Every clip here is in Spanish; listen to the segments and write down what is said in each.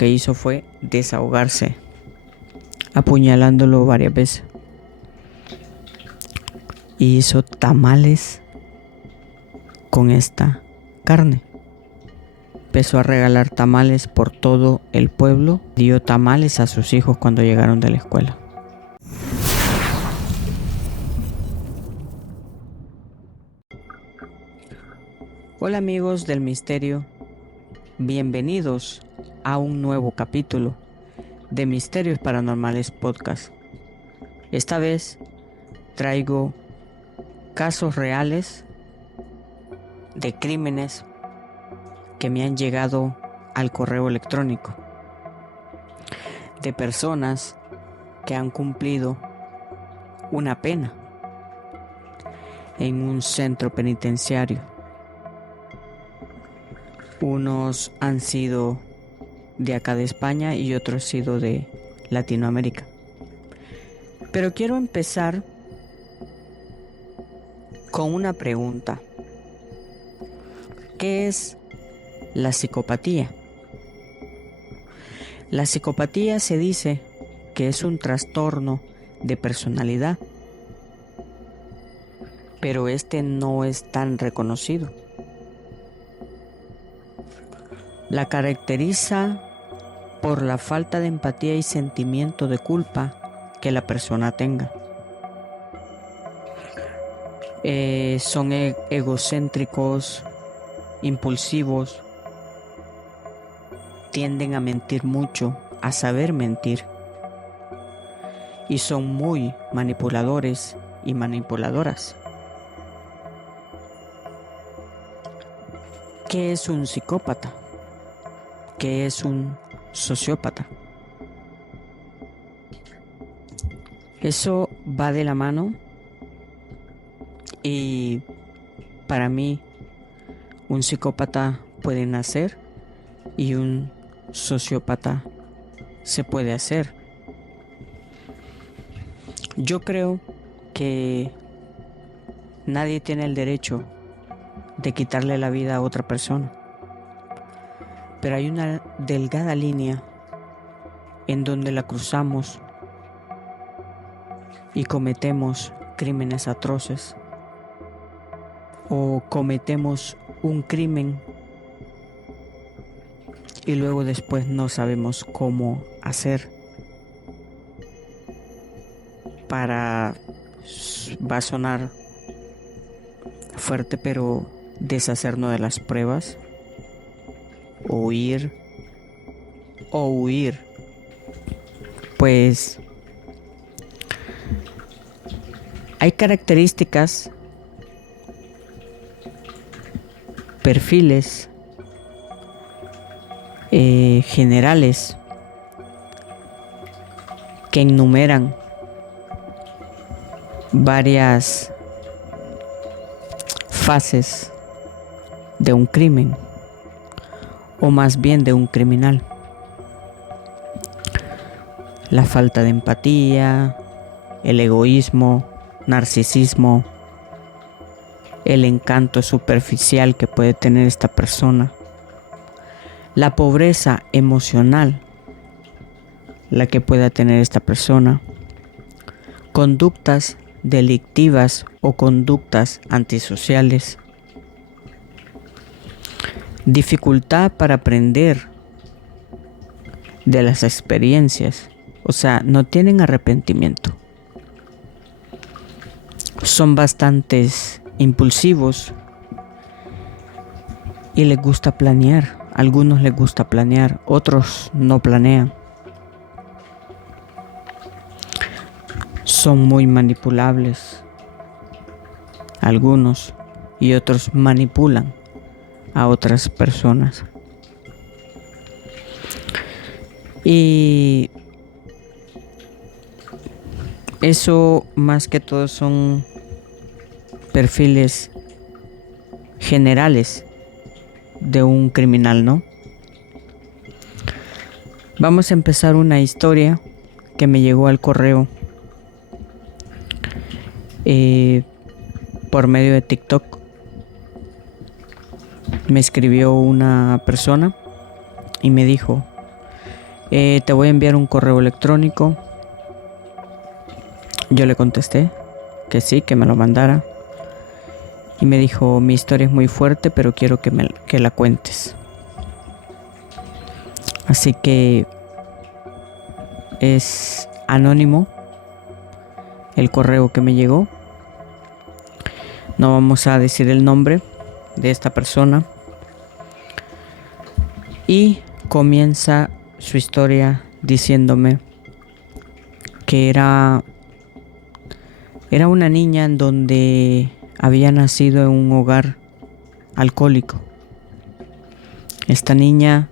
que hizo fue desahogarse, apuñalándolo varias veces. Y hizo tamales con esta carne. Empezó a regalar tamales por todo el pueblo. Dio tamales a sus hijos cuando llegaron de la escuela. Hola amigos del misterio, bienvenidos a un nuevo capítulo de Misterios Paranormales Podcast. Esta vez traigo casos reales de crímenes que me han llegado al correo electrónico, de personas que han cumplido una pena en un centro penitenciario. Unos han sido de acá de España y otros han sido de Latinoamérica. Pero quiero empezar con una pregunta. ¿Qué es la psicopatía? La psicopatía se dice que es un trastorno de personalidad, pero este no es tan reconocido. La caracteriza por la falta de empatía y sentimiento de culpa que la persona tenga. Son egocéntricos, impulsivos, tienden a mentir mucho, a saber mentir, y son muy manipuladores y manipuladoras. ¿Qué es un psicópata? ¿Qué es un sociópata? Eso va de la mano y para mí un psicópata puede nacer y un sociópata se puede hacer. Yo creo que nadie tiene el derecho de quitarle la vida a otra persona. Pero hay una delgada línea en donde la cruzamos y cometemos crímenes atroces, o cometemos un crimen y luego después no sabemos cómo hacer para, va a sonar fuerte, pero deshacernos de las pruebas, huir. Pues hay características, perfiles generales que enumeran varias fases de un crimen, o más bien de un criminal. La falta de empatía, el egoísmo, narcisismo, el encanto superficial que puede tener esta persona, la pobreza emocional la que pueda tener esta persona, conductas delictivas o conductas antisociales, dificultad para aprender de las experiencias, o sea, no tienen arrepentimiento, son bastantes impulsivos y les gusta planear. A algunos les gusta planear, otros no planean. Son muy manipulables algunos, y otros manipulan a otras personas. Y eso más que todo son perfiles generales de un criminal, ¿no? Vamos a empezar una historia que me llegó al correo por medio de TikTok. Me escribió una persona y me dijo: Te voy a enviar un correo electrónico. Yo le contesté que sí, que me lo mandara. Y me dijo, mi historia es muy fuerte, pero quiero que la cuentes. Así que es anónimo el correo que me llegó. No vamos a decir el nombre de esta persona. Y comienza su historia diciéndome que era una niña en donde había nacido en un hogar alcohólico. Esta niña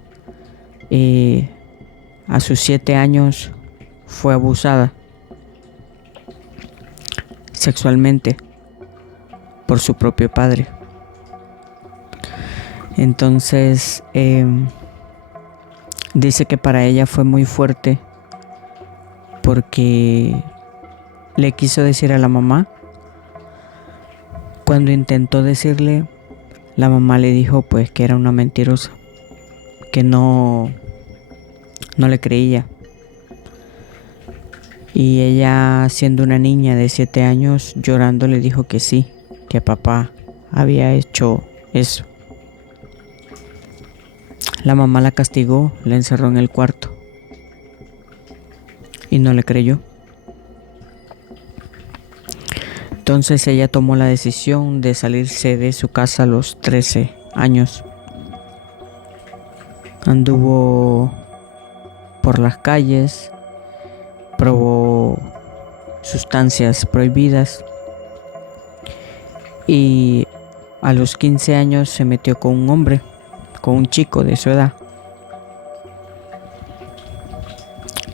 a sus 7 años fue abusada sexualmente por su propio padre. Entonces dice que para ella fue muy fuerte porque le quiso decir a la mamá. Cuando intentó decirle, la mamá le dijo pues que era una mentirosa, que no le creía. Y ella, siendo una niña de 7 años, llorando le dijo que sí, que papá había hecho eso. La mamá la castigó, la encerró en el cuarto y no le creyó. Entonces ella tomó la decisión de salirse de su casa a los 13 años. Anduvo por las calles, probó sustancias prohibidas y a los 15 años se metió con un hombre, con un chico de su edad.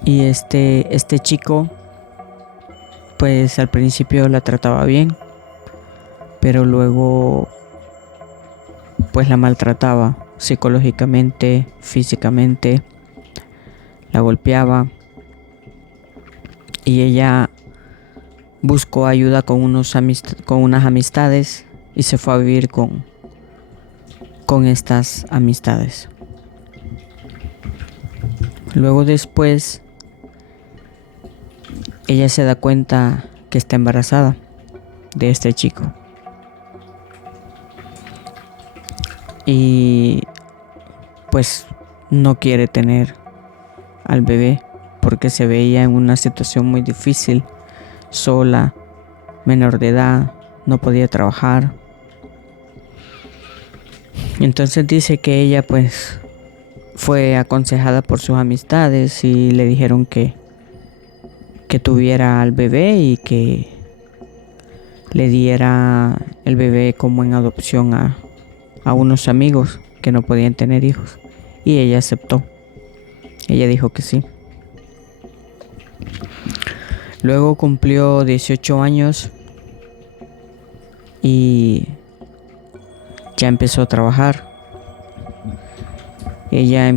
Y este chico pues al principio la trataba bien, pero luego pues la maltrataba psicológicamente, físicamente, la golpeaba y ella buscó ayuda con unas amistades y se fue a vivir con estas amistades. Luego después ella se da cuenta que está embarazada de este chico. Y pues no quiere tener al bebé porque se veía en una situación muy difícil, sola, menor de edad, no podía trabajar. Entonces dice que ella pues fue aconsejada por sus amistades y le dijeron que tuviera al bebé y que le diera el bebé como en adopción a unos amigos que no podían tener hijos. Y ella aceptó. Ella dijo que sí. Luego cumplió 18 años y ya empezó a trabajar. Ella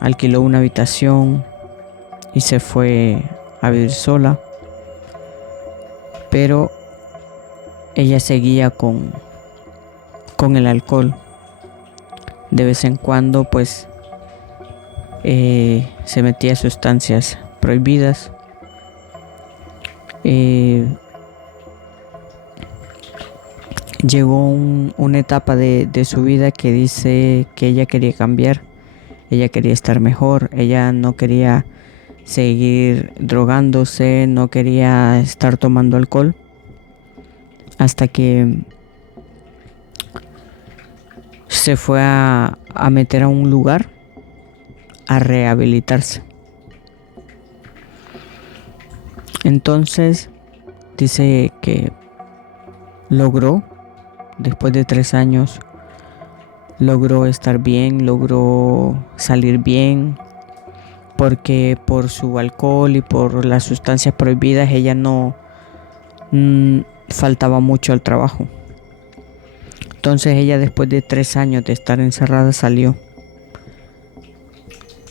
alquiló una habitación y se fue a vivir sola, pero ella seguía con el alcohol. De vez en cuando pues se metía sustancias prohibidas. Llegó una etapa de su vida que dice que ella quería cambiar, ella quería estar mejor, ella no quería seguir drogándose, no quería estar tomando alcohol, hasta que se fue a meter a un lugar a rehabilitarse. Entonces dice que logró, después de 3 años, logró estar bien, logró salir bien, porque por su alcohol y por las sustancias prohibidas ella no faltaba mucho al trabajo. Entonces ella, después de 3 años de estar encerrada, salió.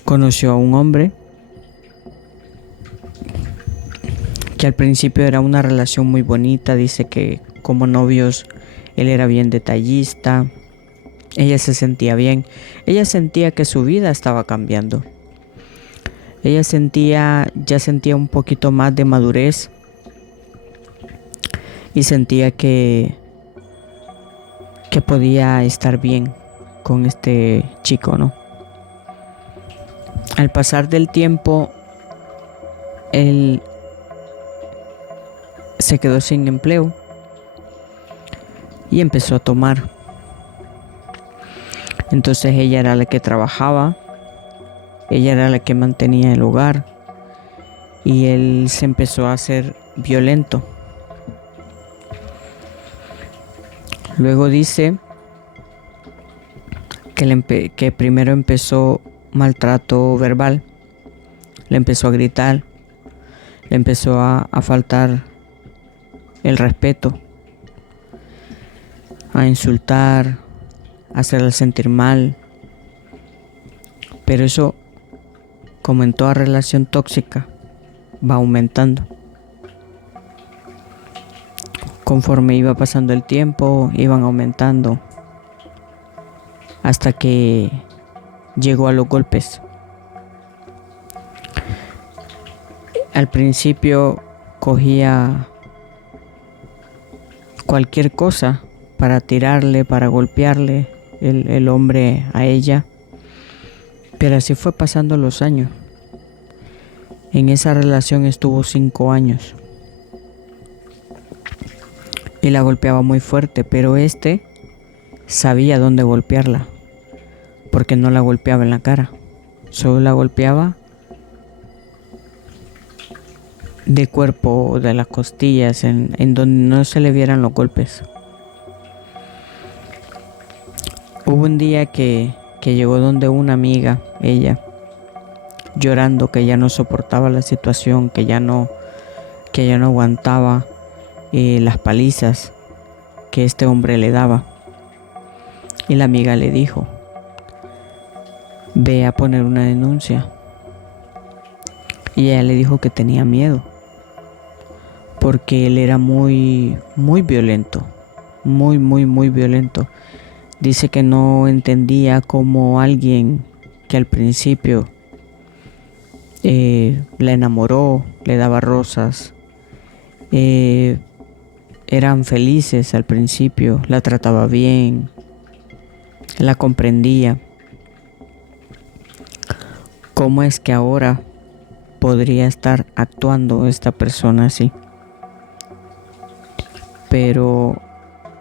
Conoció a un hombre que al principio era una relación muy bonita. Dice que como novios él era bien detallista. Ella se sentía bien. Ella sentía que su vida estaba cambiando. Ella ya sentía un poquito más de madurez y sentía que podía estar bien con este chico, ¿no? Al pasar del tiempo, él se quedó sin empleo y empezó a tomar. Entonces ella era la que trabajaba, ella era la que mantenía el hogar y él se empezó a hacer violento. Luego dice que primero empezó maltrato verbal, le empezó a gritar, le empezó a faltar el respeto, a insultar, a hacerle sentir mal. Pero eso, como en toda relación tóxica, va aumentando. Conforme iba pasando el tiempo, iban aumentando hasta que llegó a los golpes. Al principio cogía cualquier cosa para tirarle, para golpearle el hombre a ella, pero así fue pasando los años. En esa relación estuvo 5 años y la golpeaba muy fuerte, pero sabía dónde golpearla, porque no la golpeaba en la cara, solo la golpeaba de cuerpo, de las costillas, en donde no se le vieran los golpes. Hubo un día que llegó donde una amiga, ella, llorando que ya no soportaba la situación, que ya no aguantaba las palizas que este hombre le daba. Y la amiga le dijo: ve a poner una denuncia. Y ella le dijo que tenía miedo, porque él era muy violento, muy violento. Dice que no entendía cómo alguien que al principio la enamoró, le daba rosas, eran felices al principio, la trataba bien, la comprendía. ¿Cómo es que ahora podría estar actuando esta persona así? Pero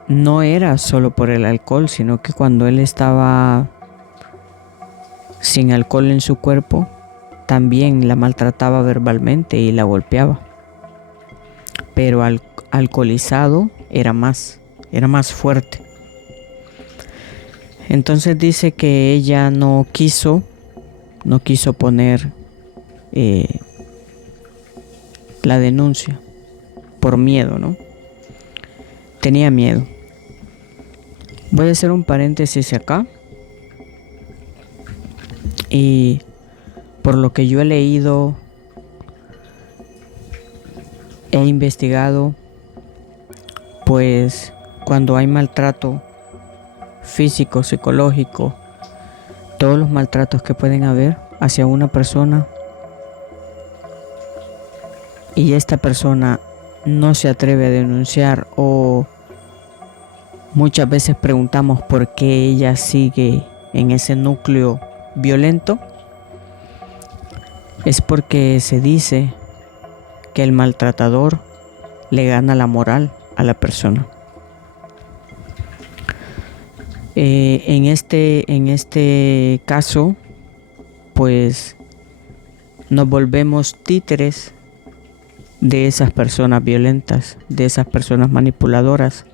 no era solo por el alcohol, sino que cuando él estaba sin alcohol en su cuerpo, también la maltrataba verbalmente y la golpeaba. Pero alcoholizado era más fuerte. Entonces dice que ella no quiso poner la denuncia por miedo, ¿no? Tenía miedo. Voy a hacer un paréntesis acá. Y por lo que yo he leído, he investigado, pues cuando hay maltrato físico, psicológico, todos los maltratos que pueden haber hacia una persona, y esta persona no se atreve a denunciar, o muchas veces preguntamos por qué ella sigue en ese núcleo violento, es porque se dice que el maltratador le gana la moral a la persona. En este caso, pues nos volvemos títeres de esas personas violentas, de esas personas manipuladoras.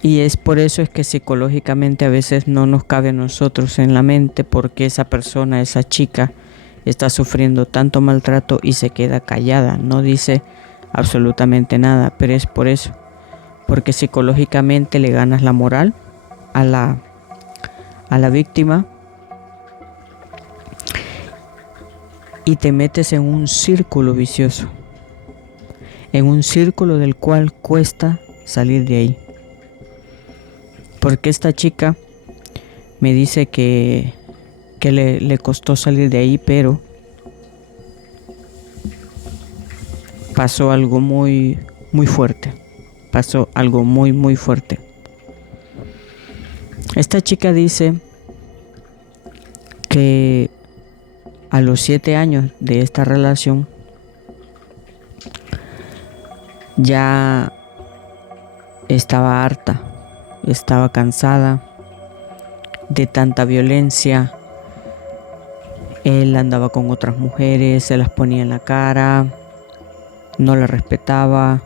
Y es por eso es que psicológicamente a veces no nos cabe a nosotros en la mente porque esa persona, esa chica, está sufriendo tanto maltrato y se queda callada, no dice absolutamente nada, pero es por eso, porque psicológicamente le ganas la moral a la víctima y te metes en un círculo vicioso, en un círculo del cual cuesta salir de ahí. Porque esta chica me dice que que le costó salir de ahí, pero pasó algo muy, muy fuerte. Pasó algo muy, muy fuerte. Esta chica dice que a los 7 años de esta relación ya estaba harta, estaba cansada de tanta violencia. Él andaba con otras mujeres, se las ponía en la cara, no la respetaba,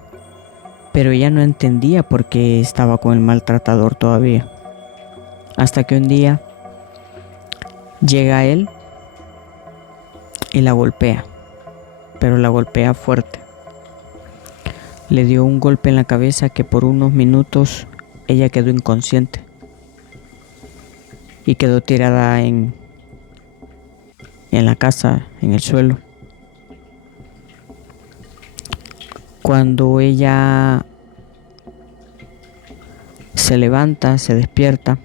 pero ella no entendía por qué estaba con el maltratador todavía. Hasta que un día llega él y la golpea, pero la golpea fuerte. Le dio un golpe en la cabeza que por unos minutos ella quedó inconsciente y quedó tirada en la casa, en el suelo. Cuando ella se levanta, se despierta,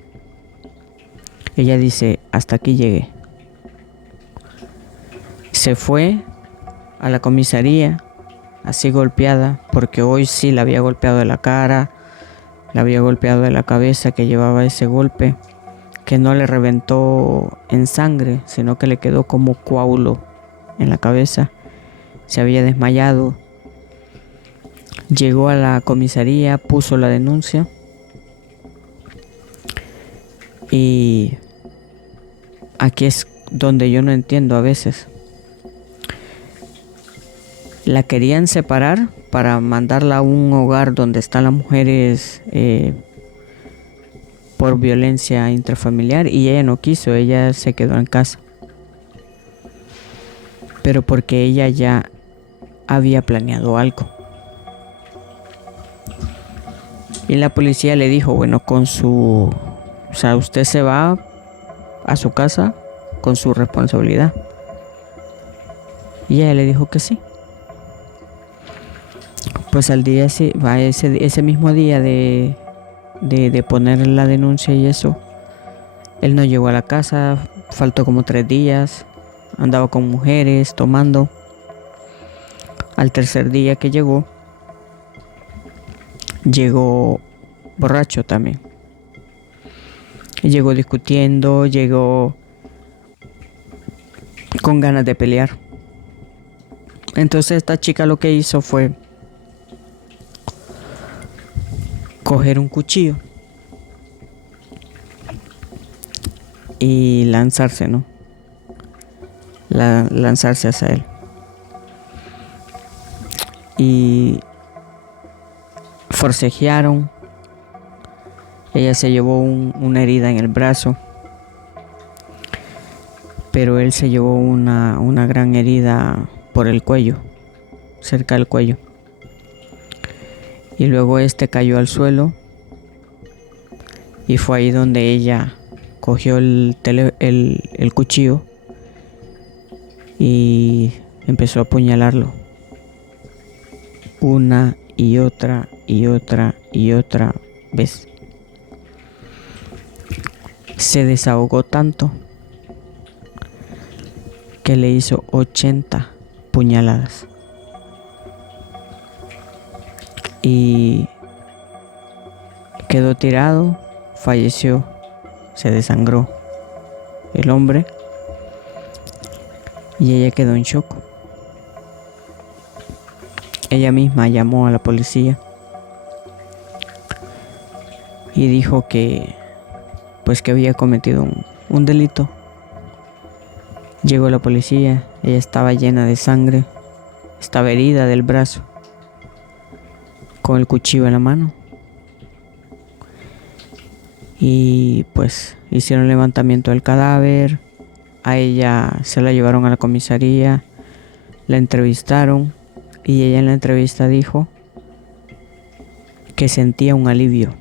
ella dice: hasta aquí llegué. Se fue a la comisaría, así golpeada, porque hoy sí la había golpeado de la cara, la había golpeado de la cabeza, que llevaba ese golpe, que no le reventó en sangre, sino que le quedó como coágulo en la cabeza. Se había desmayado. Llegó a la comisaría, puso la denuncia y aquí es donde yo no entiendo a veces. La querían separar para mandarla a un hogar donde están las mujeres por violencia intrafamiliar, y ella no quiso, ella se quedó en casa. Pero porque ella ya había planeado algo. Y la policía le dijo: bueno, usted se va a su casa con su responsabilidad. Y ella le dijo que sí. Pues al día ese mismo día de poner la denuncia y eso, él no llegó a la casa, faltó como 3 días, andaba con mujeres, tomando. Al tercer día que llegó borracho también. Y llegó discutiendo, llegó con ganas de pelear. Entonces esta chica lo que hizo fue coger un cuchillo y lanzarse, ¿no? Lanzarse hacia él. Y forcejearon. Ella se llevó una herida en el brazo, pero él se llevó una gran herida por el cuello, cerca del cuello. Y luego cayó al suelo, y fue ahí donde ella cogió el cuchillo y empezó a apuñalarlo una y otra y otra y otra vez. Se desahogó tanto que le hizo 80 puñaladas. Y quedó tirado, falleció, se desangró el hombre y ella quedó en shock. Ella misma llamó a la policía y dijo que había cometido un delito. Llegó la policía, ella estaba llena de sangre, estaba herida del brazo, con el cuchillo en la mano. Y pues hicieron levantamiento del cadáver. A ella se la llevaron a la comisaría, la entrevistaron, y ella en la entrevista dijo que sentía un alivio.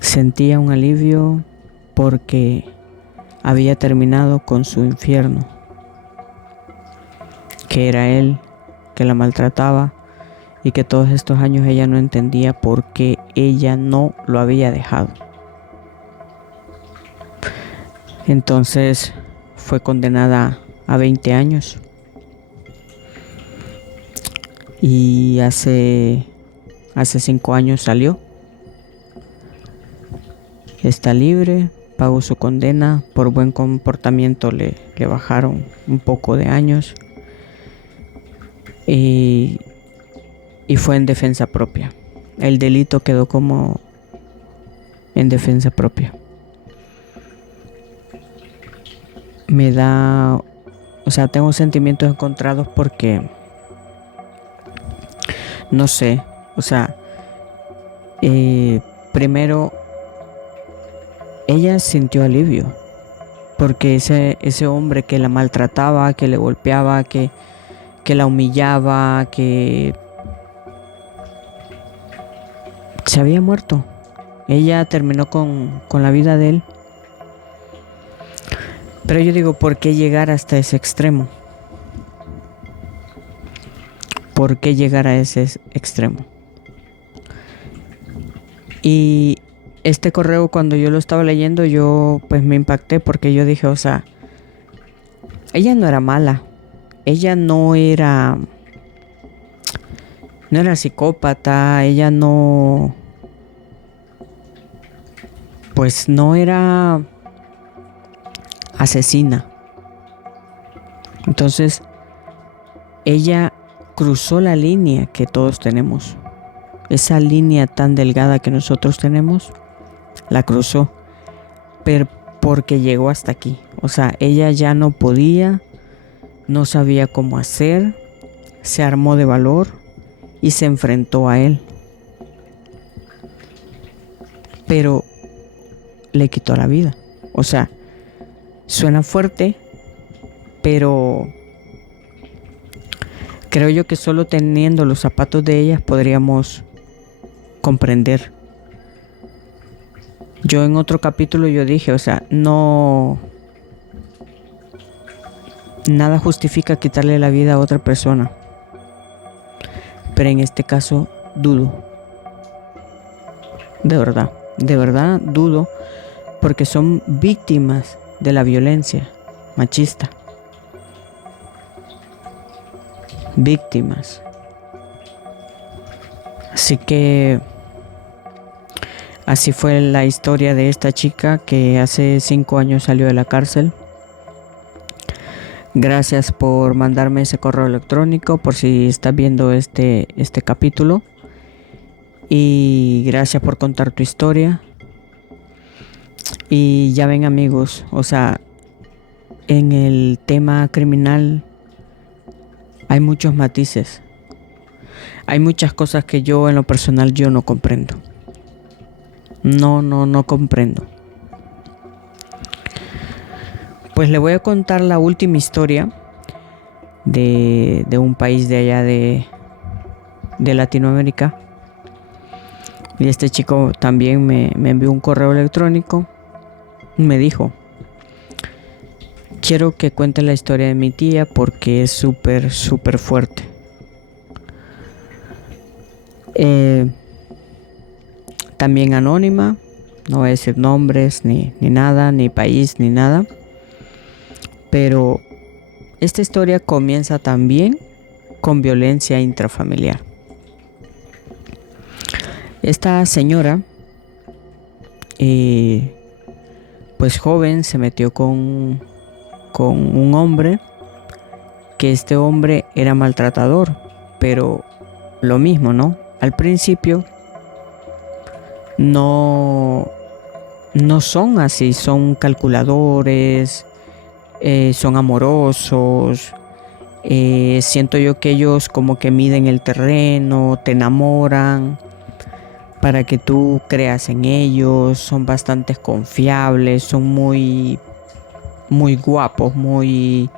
Sentía un alivio porque había terminado con su infierno, que era él, que la maltrataba, y que todos estos años ella no entendía por qué ella no lo había dejado. Entonces fue condenada a 20 años. Y hace 5 años salió. Está libre, pagó su condena. Por buen comportamiento le bajaron un poco de años. Y fue en defensa propia. El delito quedó como en defensa propia. Me da, tengo sentimientos encontrados porque no sé, primero ella sintió alivio porque ese hombre que la maltrataba, que le golpeaba, que la humillaba, que se había muerto. Ella terminó con la vida de él. Pero yo digo, ¿por qué llegar hasta ese extremo? ¿Por qué llegar a ese extremo? Y este correo, cuando yo lo estaba leyendo, yo pues me impacté porque yo dije, ella no era mala. Ella no era psicópata, ella no era asesina. Entonces, ella cruzó la línea que todos tenemos. Esa línea tan delgada que nosotros tenemos, la cruzó. Pero porque llegó hasta aquí. Ella ya no podía, no sabía cómo hacer, se armó de valor y se enfrentó a él. Pero le quitó la vida. Suena fuerte, pero creo yo que solo teniendo los zapatos de ellas podríamos comprender. Yo en otro capítulo yo dije, no, nada justifica quitarle la vida a otra persona. Pero en este caso dudo. De verdad dudo, porque son víctimas de la violencia machista. Víctimas. Así que así fue la historia de esta chica que hace 5 años salió de la cárcel. Gracias por mandarme ese correo electrónico, por si estás viendo este capítulo. Y gracias por contar tu historia. Y ya ven, amigos, en el tema criminal hay muchos matices. Hay muchas cosas que yo en lo personal yo no comprendo. No comprendo. Pues le voy a contar la última historia de un país de allá de Latinoamérica. Y este chico también me envió un correo electrónico. Me dijo, quiero que cuente la historia de mi tía porque es súper fuerte. También anónima, no voy a decir nombres ni nada, ni país ni nada. Pero esta historia comienza también con violencia intrafamiliar. Esta señora, pues joven, se metió con un hombre, que este hombre era maltratador, pero lo mismo, ¿no? Al principio no son así, son calculadores, son amorosos. Siento yo que ellos como que miden el terreno, te enamoran para que tú creas en ellos, son bastante confiables, son muy guapos, muy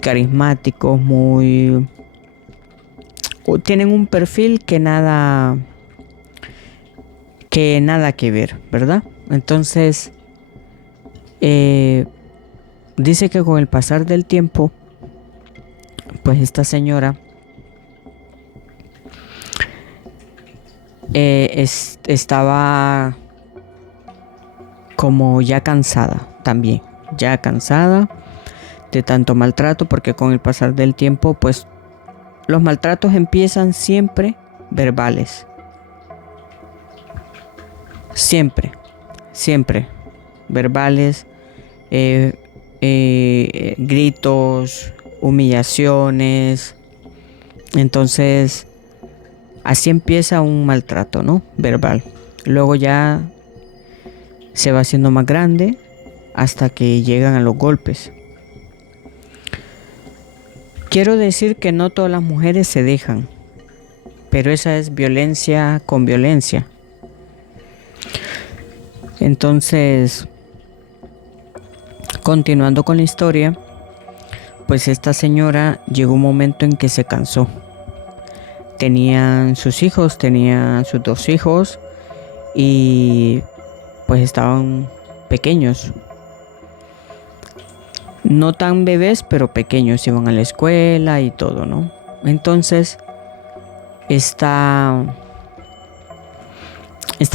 carismáticos, tienen un perfil que nada que ver, ¿verdad? Entonces dice que con el pasar del tiempo, pues esta señora estaba como ya cansada también, ya cansada de tanto maltrato, porque con el pasar del tiempo, pues los maltratos empiezan siempre verbales, siempre, siempre verbales, gritos, humillaciones. Entonces, así empieza un maltrato, ¿no? Verbal. Luego ya se va haciendo más grande hasta que llegan a los golpes. Quiero decir que no todas las mujeres se dejan, pero esa es violencia con violencia. Entonces, continuando con la historia, pues esta señora llegó un momento en que se cansó. Tenían sus 2 hijos y pues estaban pequeños. No tan bebés, pero pequeños, iban a la escuela y todo, ¿no? Entonces, esta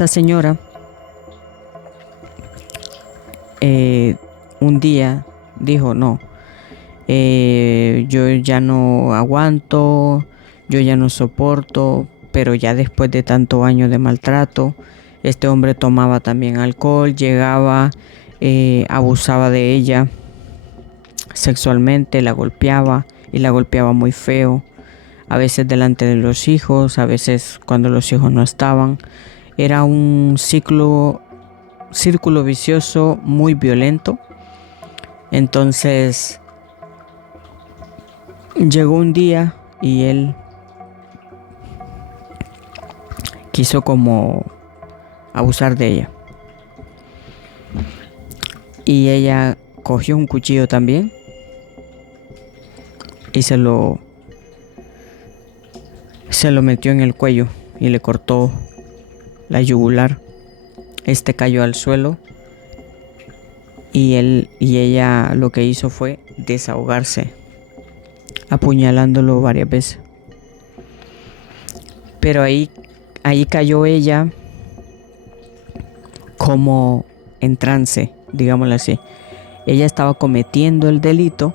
señora un día dijo, no, yo ya no aguanto, yo ya no soporto, pero ya después de tantos años de maltrato, este hombre tomaba también alcohol, llegaba, abusaba de ella sexualmente, la golpeaba y la golpeaba muy feo, a veces delante de los hijos, a veces cuando los hijos no estaban. Era un círculo vicioso muy violento. Entonces llegó un día y él quiso como abusar de ella, y ella cogió un cuchillo también y se lo metió en el cuello y le cortó la yugular. Este cayó al suelo y ella lo que hizo fue desahogarse, apuñalándolo varias veces. Pero ahí cayó ella como en trance, digámoslo así. Ella estaba cometiendo el delito,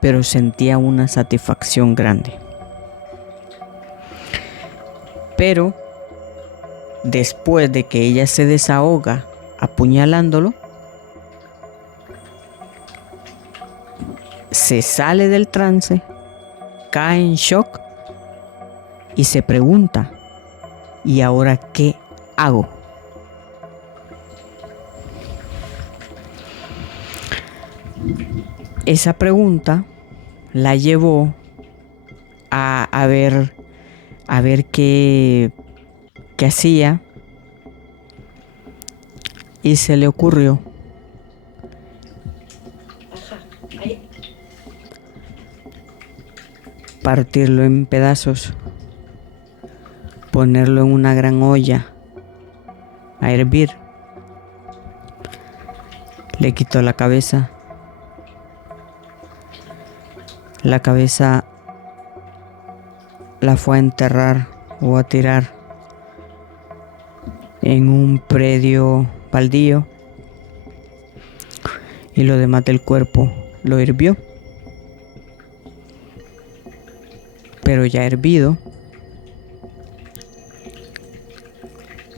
pero sentía una satisfacción grande. Pero después de que ella se desahoga apuñalándolo, se sale del trance, cae en shock y se pregunta, ¿y ahora qué hago? Esa pregunta la llevó a ver qué hacía, y se le ocurrió partirlo en pedazos, ponerlo en una gran olla a hervir. Le quitó la cabeza. La cabeza la fue a enterrar o a tirar en un predio baldío, y lo demás del cuerpo lo hirvió. Pero ya hervido,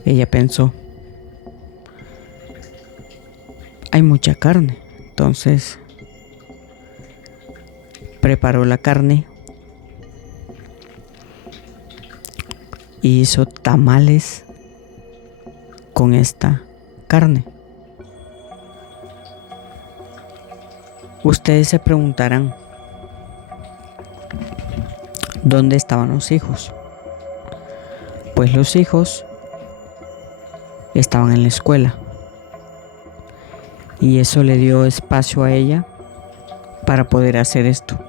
ella pensó, hay mucha carne. Entonces preparó la carne y hizo tamales con esta carne. Ustedes se preguntarán, ¿dónde estaban los hijos? Pues los hijos estaban en la escuela, y eso le dio espacio a ella para poder hacer esto.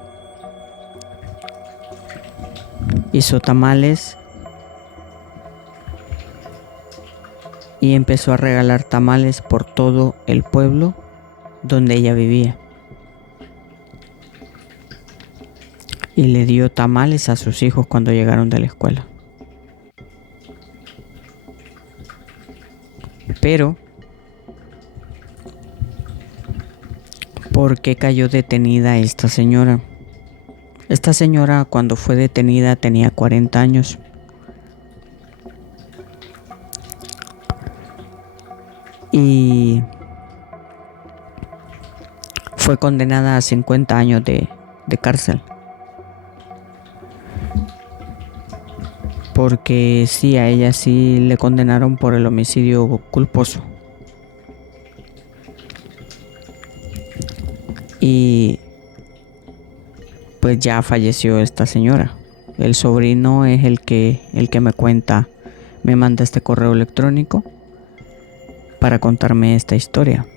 Hizo tamales y empezó a regalar tamales por todo el pueblo donde ella vivía. Y le dio tamales a sus hijos cuando llegaron de la escuela. Pero ¿Por qué cayó detenida esta señora? Esta señora, cuando fue detenida, tenía 40 años. Y fue condenada a 50 años de cárcel. Porque sí, a ella sí le condenaron por el homicidio culposo. Y pues ya falleció esta señora. El sobrino es el que me cuenta, me manda este correo electrónico para contarme esta historia.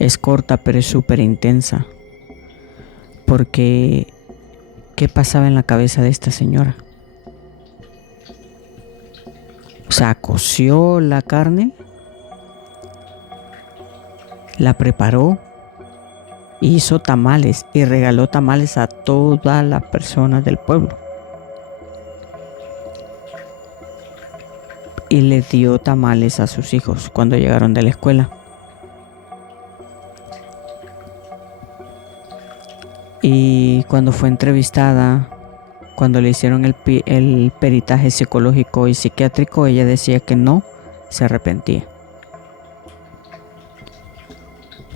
Es corta, pero es súper intensa. Porque ¿qué pasaba en la cabeza de esta señora? O sea, coció la carne, la preparó, hizo tamales y regaló tamales a todas las personas del pueblo. Y le dio tamales a sus hijos cuando llegaron de la escuela. Y cuando fue entrevistada, cuando le hicieron el peritaje psicológico y psiquiátrico, ella decía que no se arrepentía.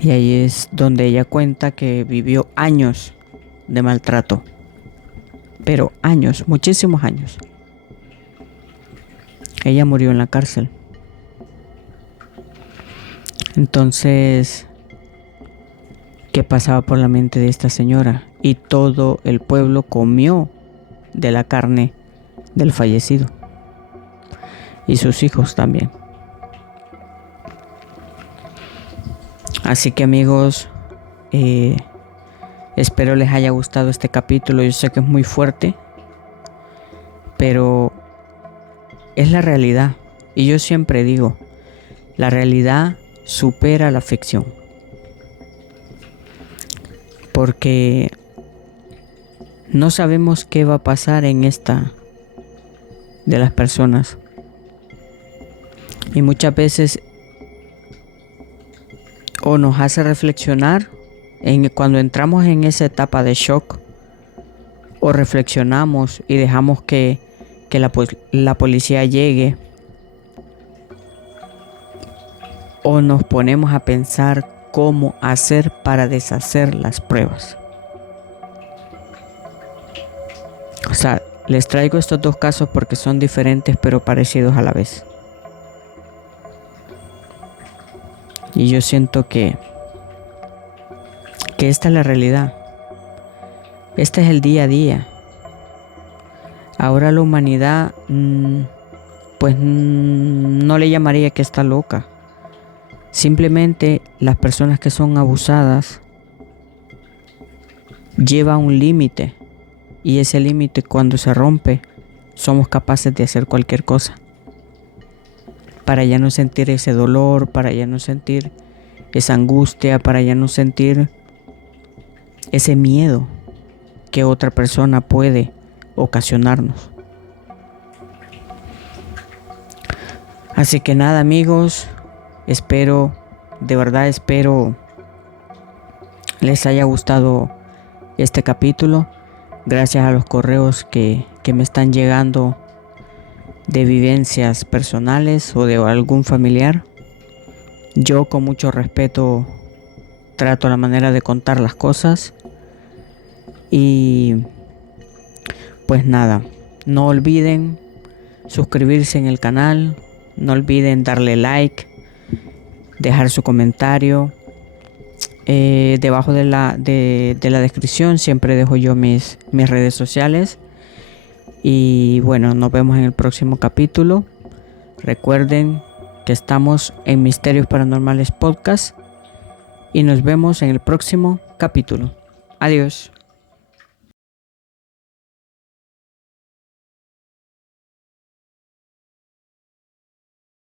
Y ahí es donde ella cuenta que vivió años de maltrato. Pero años, muchísimos años. Ella murió en la cárcel. Entonces, ¿qué pasaba por la mente de esta señora? Y todo el pueblo comió de la carne del fallecido. Y sus hijos también. Así que amigos, espero les haya gustado este capítulo. Yo sé que es muy fuerte, pero es la realidad. Y yo siempre digo, la realidad supera la ficción. Porque no sabemos qué va a pasar en esta de las personas. Y muchas veces o nos hace reflexionar cuando entramos en esa etapa de shock, o reflexionamos y dejamos que la policía llegue, o nos ponemos a pensar cómo hacer para deshacer las pruebas. O sea, les traigo estos dos casos porque son diferentes pero parecidos a la vez. Y yo siento que esta es la realidad. Este es el día a día. Ahora la humanidad, pues no le llamaría que está loca. Simplemente las personas que son abusadas llevan un límite. Y ese límite, cuando se rompe, somos capaces de hacer cualquier cosa. Para ya no sentir ese dolor, para ya no sentir esa angustia, para ya no sentir ese miedo que otra persona puede ocasionarnos. Así que nada, amigos, de verdad espero les haya gustado este capítulo. Gracias a los correos que me están llegando de vivencias personales o de algún familiar. Yo con mucho respeto trato la manera de contar las cosas. Y pues nada, no olviden suscribirse en el canal, no olviden darle like, dejar su comentario. Debajo de la descripción siempre dejo yo mis redes sociales. Y bueno, nos vemos en el próximo capítulo. Recuerden que estamos en Misterios Paranormales Podcast y nos vemos en el próximo capítulo. Adiós.